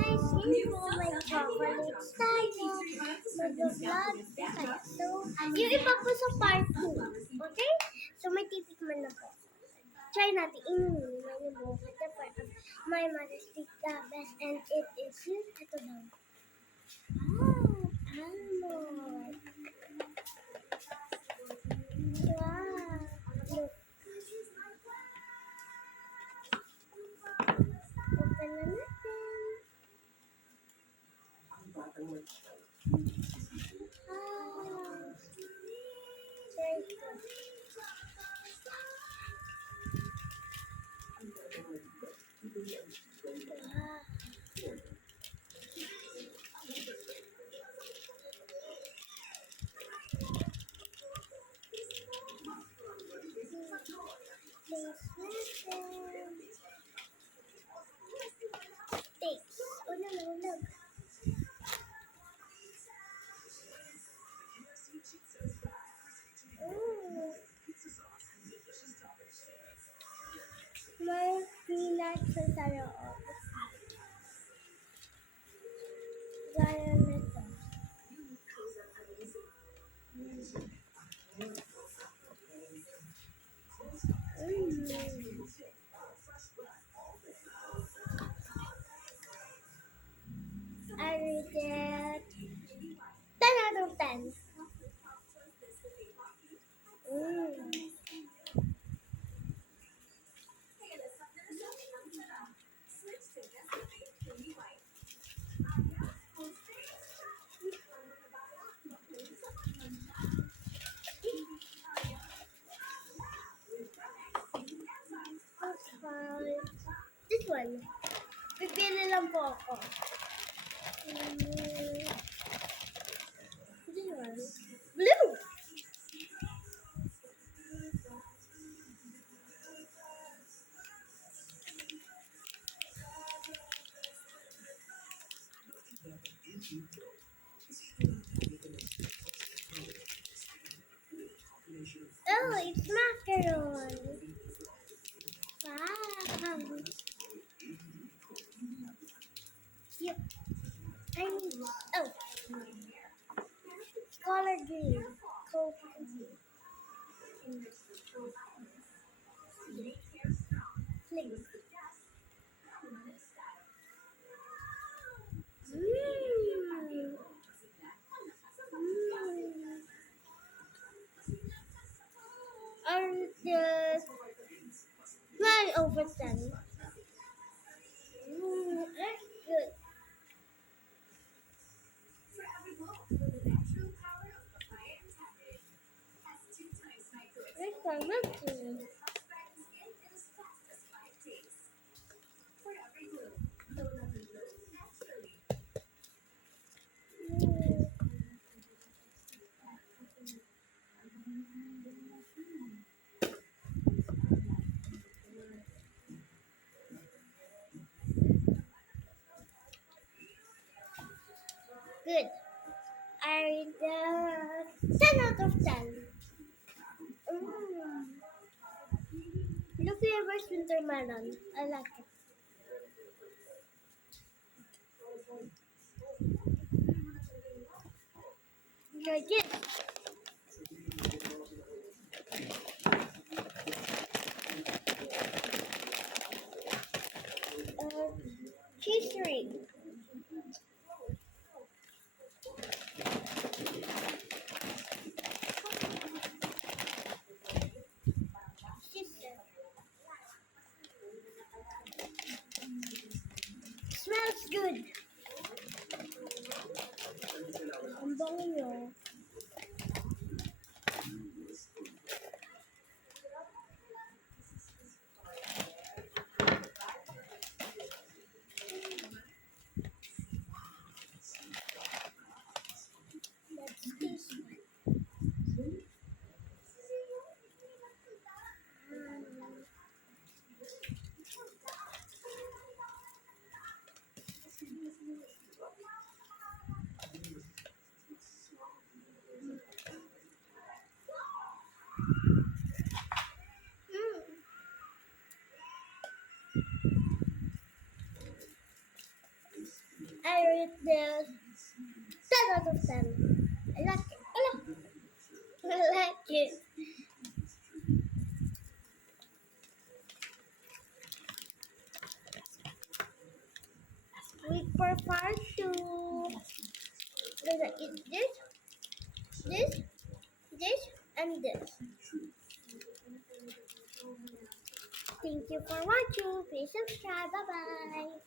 guys, here po may chocolates tayo. Mag-vlog tayo. So, yung iba po sa part 2. Okay? So, may titikman na po. Try natin. May buka the part of my mother's pick the best and it is you. Ito daw. Almond. Wow. Look. Open na natin. Very good. Thanks. Ulag. May peanuts sa loob. Gaya nito. I rate it 10 out of 10. This one. Pipili lang po ako. This one. Blue! Oh, it's macaron. Wow. Yep. Color green. Coke. Flake. And the 9 over 10. That's good. Next time, let's do. Good. I rate 10 out of 10. Blue flavors winter melon. I like it. Like it. Cheese ring. Smells good. Ang bango nyo. Let's taste it. I rate this 10 out of 10. I like it. I like it. Wait for part 2. Gonna eat this, and this. Thank you for watching. Please subscribe. Bye bye.